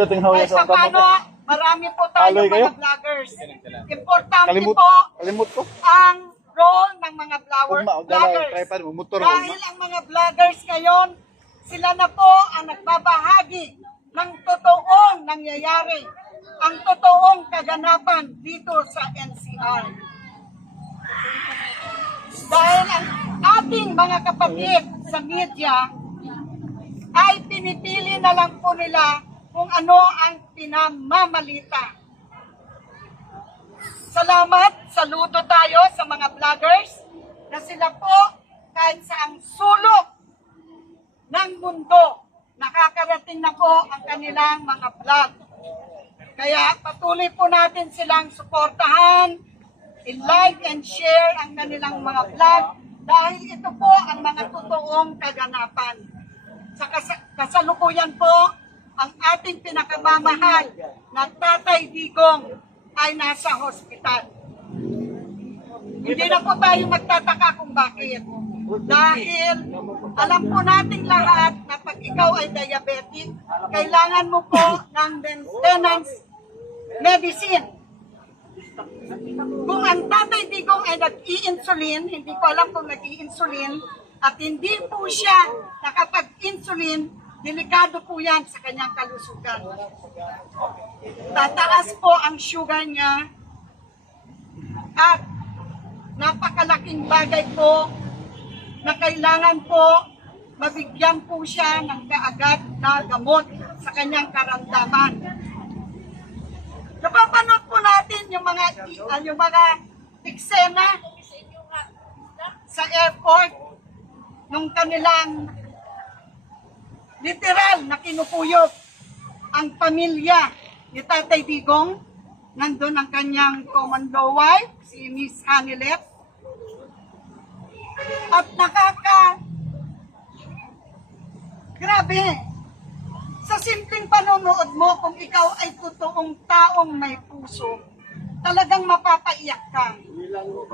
Ay, sa paano, marami po tayong mga vloggers. Importante po ang role ng mga vloggers. Dahil ang mga vloggers ngayon, sila na po ang nagbabahagi ng totoong nangyayari, ang totoong kaganapan dito sa NCR. Dahil ang ating mga kapatid sa media ay pinipili na lang po nila kung ano ang pinamamalita. Salamat, saludo tayo sa mga vloggers na sila po kahit saang sulok ng mundo, nakakarating na po ang kanilang mga vlog. Kaya patuloy po natin silang suportahan, i-like and share ang kanilang mga vlog dahil ito po ang mga totoong kaganapan. Sa kasalukuyan po, ang ating pinakamamahal na Tatay Digong ay nasa hospital. Hindi na po tayo magtataka kung bakit. Dahil alam po nating lahat na pag ikaw ay diabetic, kailangan mo po ng maintenance medicine. Kung ang Tatay Digong ay nag-i-insulin, hindi ko alam kung nag-i-insulin, at hindi po siya nakapag-insulin, delikado po yan sa kanyang kalusugan. Tataas po ang sugar niya at napakalaking bagay po na kailangan po mabigyan po siya ng kaagad na gamot sa kanyang karamdaman. Napapanood po natin yung mga eksena sa airport nung kanilang literal na kinukuyot ang pamilya ni Tatay Digong. Nandun ang kanyang common law wife, si Miss Hanilet. At grabe, sa simpleng panonood mo, kung ikaw ay totoong taong may puso, talagang mapapaiyak ka.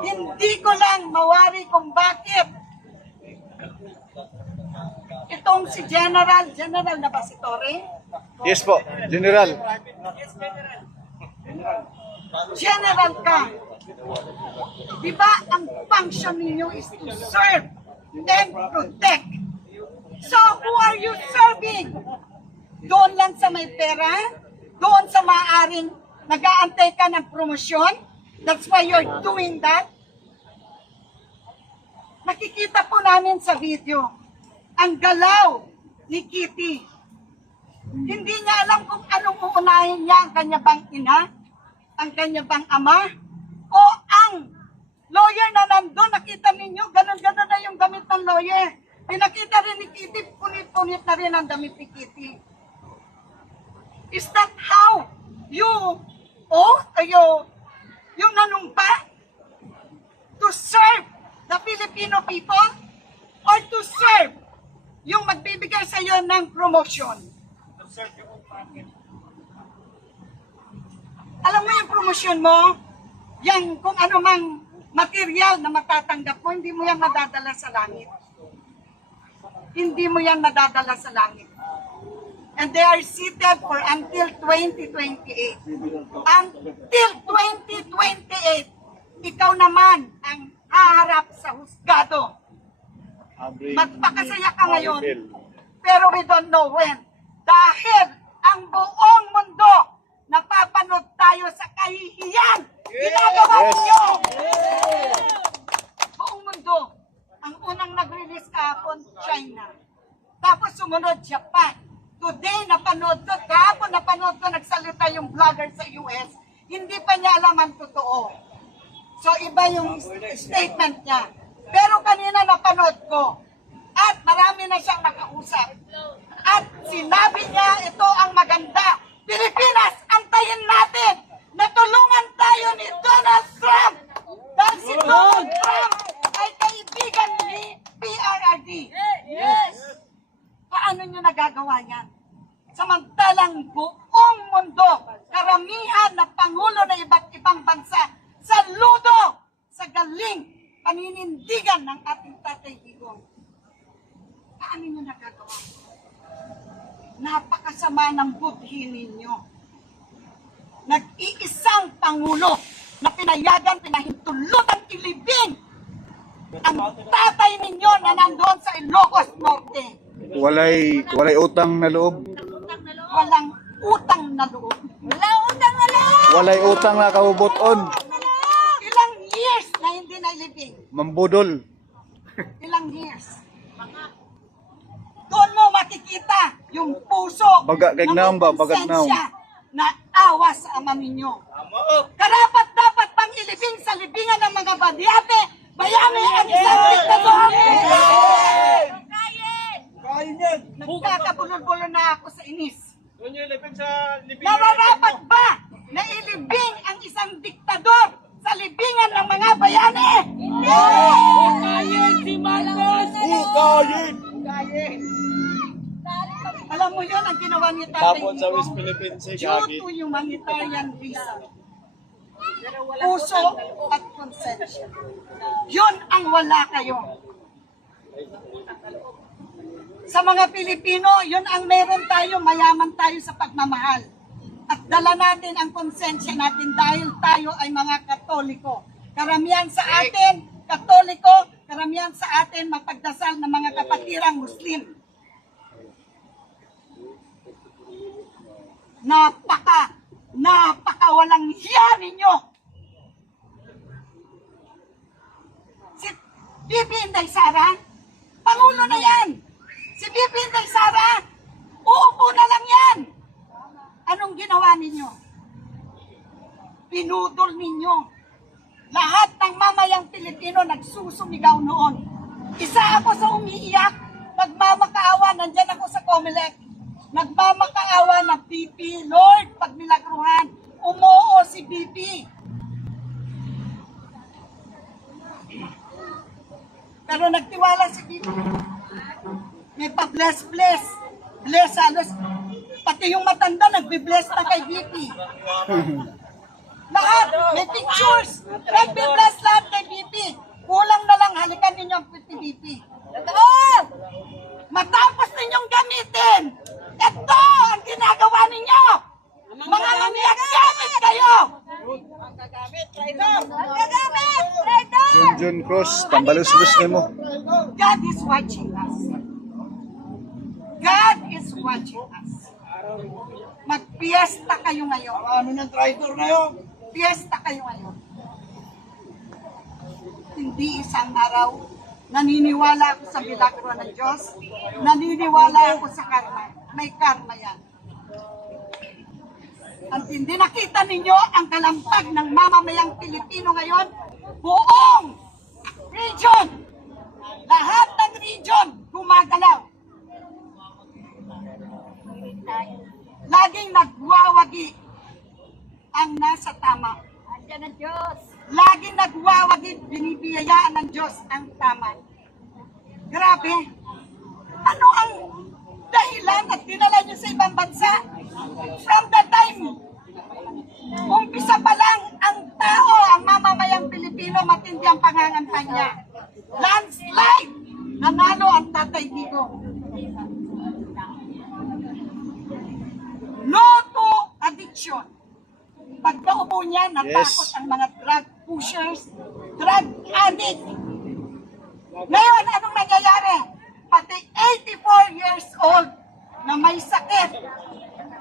Hindi ko lang mawari kung bakit itong si General na ba si Torre? Yes po, General. General ka. Di ba ang function ninyo is to serve and protect? So who are you serving? Doon lang sa may pera? Doon sa maaaring nag-aantay ka ng promosyon? That's why you're doing that? Nakikita po namin sa video ang galaw ni Kitty. Hindi niya alam kung anong uunahin niya, ang kanya bang ina, ang kanya bang ama, o ang lawyer na nandun. Nakita ninyo, ganun-ganun na yung damit ng lawyer. Pinakita rin ni Kitty, punit-punit na rin ang damit ni Kitty. Is that how you yung nanumpa to serve the Filipino people or to serve yung magbibigay sa iyo ng promotion? Alam mo yung promotion mo, yan kung ano mang material na matatanggap mo, hindi mo yan madadala sa langit. Hindi mo yan madadala sa langit. And they are seated for until 2028. Until 2028, ikaw naman ang haharap sa husgado. Magpakasaya ka ngayon, pero we don't know when. Dahil ang buong mundo, napapanood tayo sa kahihiyan. Ginagawa ninyo! Buong mundo. Ang unang nag-release kahapon, China. Tapos sumunod, Japan. Today, napanood ko, kahapon napanood ko, nagsalita yung vlogger sa US, hindi pa niya alam ang totoo. So, iba yung statement niya. Pero kanina napanood ko, at marami na siyang nakausap. At sinabi niya, ito ang maganda. Pilipinas, antayin natin na tulungan tayo ni Donald Trump. Dahil si Donald Trump ay kaibigan ni PRRD. Yes! Paano nyo nagagawa yan? Samantalang buong mundo, karamihan na pangulo na iba't ibang bansa, saludo sa galing paninindigan ng ating Tatay Digong. Paano nyo nagagawa? napakasama ng budhi ninyo. Nag-iisang Pangulo na pinayagan, pinahintulutang ilibing ang tatay ninyo na nandoon sa Ilocos Norte. Walay utang na loob. Walang utang na loob. Walay utang na kahuboton. Ilang years na hindi nailibing? Mambudol. Ilang years? Doon mo makikita yung puso Baga kay ng naong ba? Bagat naong. konsensya na awa sa ama ninyo. Karapat dapat pang ilibing sa libingan ng mga badyate, bayani ang isang diktador. Nagkakabulol-bulol na ako sa inis. Nararapat ba na ilibing ang isang diktador sa libingan ng mga bayani? Alam mo yun ang ginawa ni Tatay Digong due to humanitarian reason. Puso at konsensya. Yun ang wala kayo. Sa mga Pilipino, yun ang meron tayo, mayaman tayo sa pagmamahal. At dala natin ang konsensya natin dahil tayo ay mga Katoliko. Karamihan sa atin, Katoliko, karamihan sa atin mapagdasal ng mga kapatirang Muslim. Napaka walang hiya ninyo. Si Bibi Inday Sara, Pangulo na yan. Si Bibi Inday Sara, uupo na lang yan. Anong ginawa ninyo? Pinudol ninyo. Lahat ng mamayang Pilipino nagsusumigaw noon. Isa ako sa umiiyak, nagmamakaawa, nandyan ako sa Comelec. Nagmamakaawa na BP, Lord, pag milagruhan, umuo si BP. Pero nagtiwala si BP. May pa-bless. Bless halos. Pati yung matanda, nagbe-bless na kay BP. Lahat, may pictures. Nagbe-bless lahat kay BP. Kulang na lang, halikan ninyo ang BP. Matapos ninyong gamitin, ito ang ginagawa ninyo! Mga maniyak-gamit kayo! Junjun Cruz, tambalos-los mo. God is watching us. God is watching us. Magpiesta kayo ngayon. Ano ng traitor na yun? Piesta kayo ngayon. Hindi isang araw. Naniniwala ako sa milagro ng Diyos. Naniniwala ako sa karma. May karma yan. At hindi nakita ninyo ang kalampag ng mamamayang Pilipino ngayon, buong region, lahat ng region gumagalaw. Laging nagwawagi ang nasa tama. Andiyan ang Diyos. Laging nagwawagi, binibiyayaan ng Diyos ang tama. Grabe. Ano ang dahilan at dinala niyo sa ibang bansa? From the time, umpisa pa lang, ang tao, ang mamamayang Pilipino, matindi ang pangangampanya. Landslide! Nanalo ang Tatay Digong. No to addiction. Pagkaupo niya, natakot ang mga drug pushers, drug addict. Ngayon, anong nangyayari? Pati 84 years old na may sakit,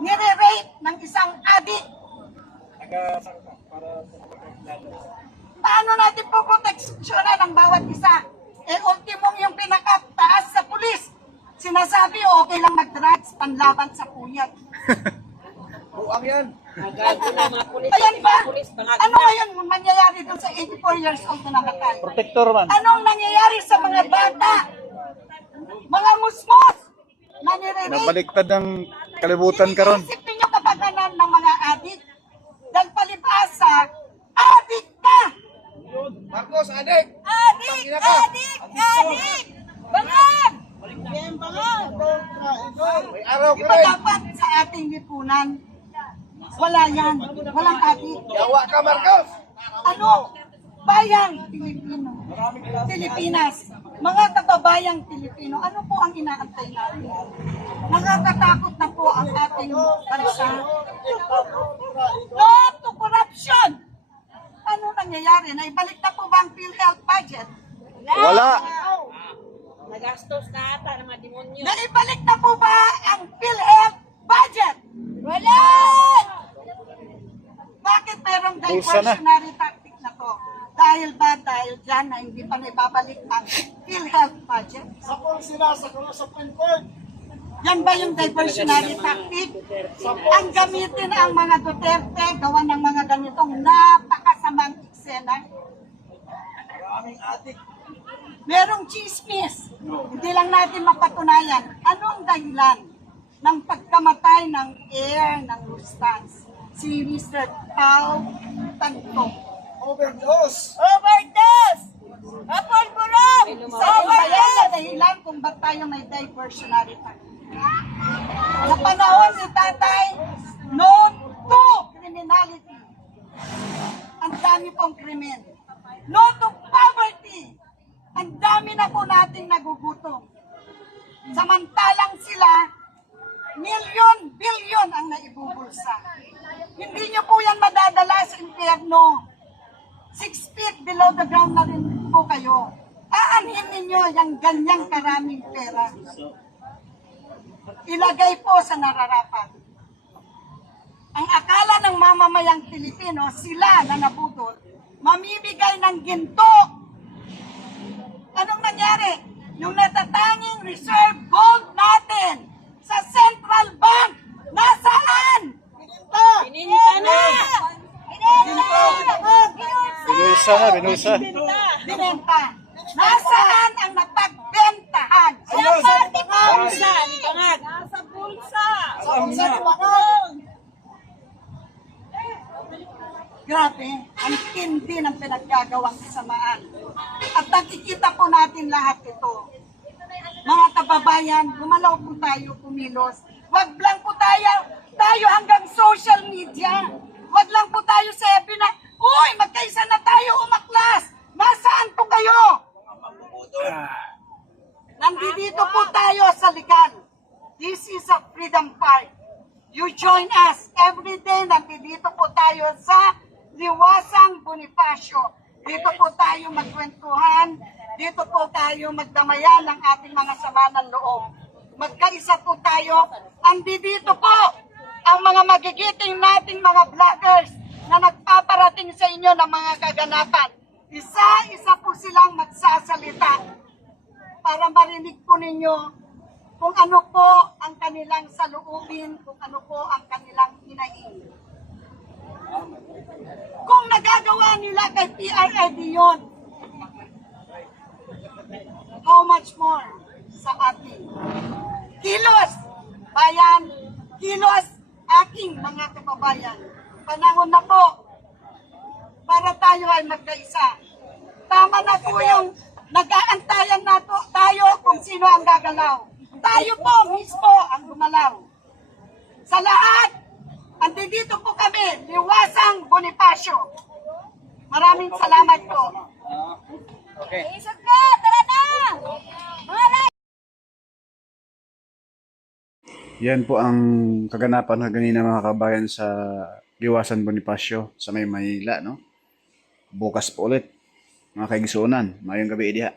nire-rape ng isang addict. Paano natin poproteksyonan ang bawat isa? Ultimong yung pinakataas sa pulis. Sinasabi, okay lang mag-drugs, panlaban sa puyat. Buang yan. Ayan ba? Ano ngayon mangyayari dun sa 84 years old na namatay? Protector man. Anong nangyayari sa mga bata? Mga musmos na nire-rape? Nabaliktad ng kalibutan karon. Isip ninyo kapaganan ng mga adik. Dahil palibasa, adik ka! Marcos, adik! Adik! Bangag! May araw Di ka ba rin. dapat sa ating lipunan, wala yan. Walang adik. Yawa ka, Marcos! Ano? Bayan Pilipino. Pilipinas. Mga kababayang Pilipino, ano po ang inaantay natin? Nakakatakot na po ang ating bansa. No to corruption! Ano nangyayari? Naibalik na po ba ang PhilHealth budget? Wala. Nagastos na ata ng mga demonyo. Naibalik na po ba ang PhilHealth budget? Wala! Bakit merong Bulsa na. diversionary tactic na to? Dahil dyan na hindi pa naibabalik ang PhilHealth budget? Sakol sila, sakol sa pinpoint. Yan ba yung diversionary tactic? Ang gamitin ang mga Duterte, gawa ng mga ganitong napakasamang eksena. Maraming adik. Merong chismis. Hindi lang natin mapatunayan. Ano ang dahilan ng pagkamatay ng heir ng Lufthansa? Si Mr. Pao Tantong. Overdose. Overdose! Apol burong! Sa bayan na dahilan kung ba't tayo may diversionary tactic. Sa panahon ni Tatay, no to criminality. Ang dami pong krimen. No to poverty. Ang dami na po nating nagugutom. Samantalang sila, milyon, bilyon ang naibubulsa. Hindi nyo po yan madadala sa impyerno. 6 feet below the ground na rin po kayo. Aanhin ninyo yung ganyang karaming pera. Ilagay po sa nararapat. Ang akala ng mamamayang Pilipino, sila na nabudol, mamibigay ng ginto. Anong nangyari? Yung natatanging reserve gold natin sa Central Bank, nasaan? Pininta na! Binusa na, binusa. Binenta. Nasaan ang napagbentahan? Sa party bulsa! Ni Pangag! Nasa bulsa! Sa bulsa ni Pangag. Grabe, ang tindi ng pinaggagawang kasamaan. At nakikita po natin lahat ito. Mga kababayan, gumalaw po tayo, kumilos. Wag lang po tayo hanggang social media. Wag lang po tayo sabi na, uy, magkaisa na tayo umaklas. Nasaan po kayo? Nandito po tayo sa Ligan. This is a freedom park. You join us every day. Nandito po tayo sa Liwasang Bonifacio. Dito po tayo magkwentuhan. Dito po tayo magdamayan ng ating mga sama ng loob. Magkaisa po tayo. Andito po ang mga magigiting nating mga vloggers na nagpaparating sa inyo ng mga kaganapan. Isa-isa po silang magsasalita para marinig po ninyo kung ano po ang kanilang saloobin, kung ano po ang kanilang hinaing. Kung nagagawa nila kay PRRD yun, how much more sa ating kilos, bayan, kilos, aking mga kababayan. Panahon na po para tayo ay magkaisa. Tama na po yung nag-aantayan na tayo kung sino ang gagalaw. Tayo po mismo ang gumalaw. Sa lahat, andito po kami, Liwasang Bonifacio. Maraming salamat po. Isog ka! Tara na! Mga Yan po ang kaganapan kanina mga kabayan sa Liwasan Bonifacio sa may Manila, no? Bukas po ulit, mga kaigsunan. Mayong gabi diha.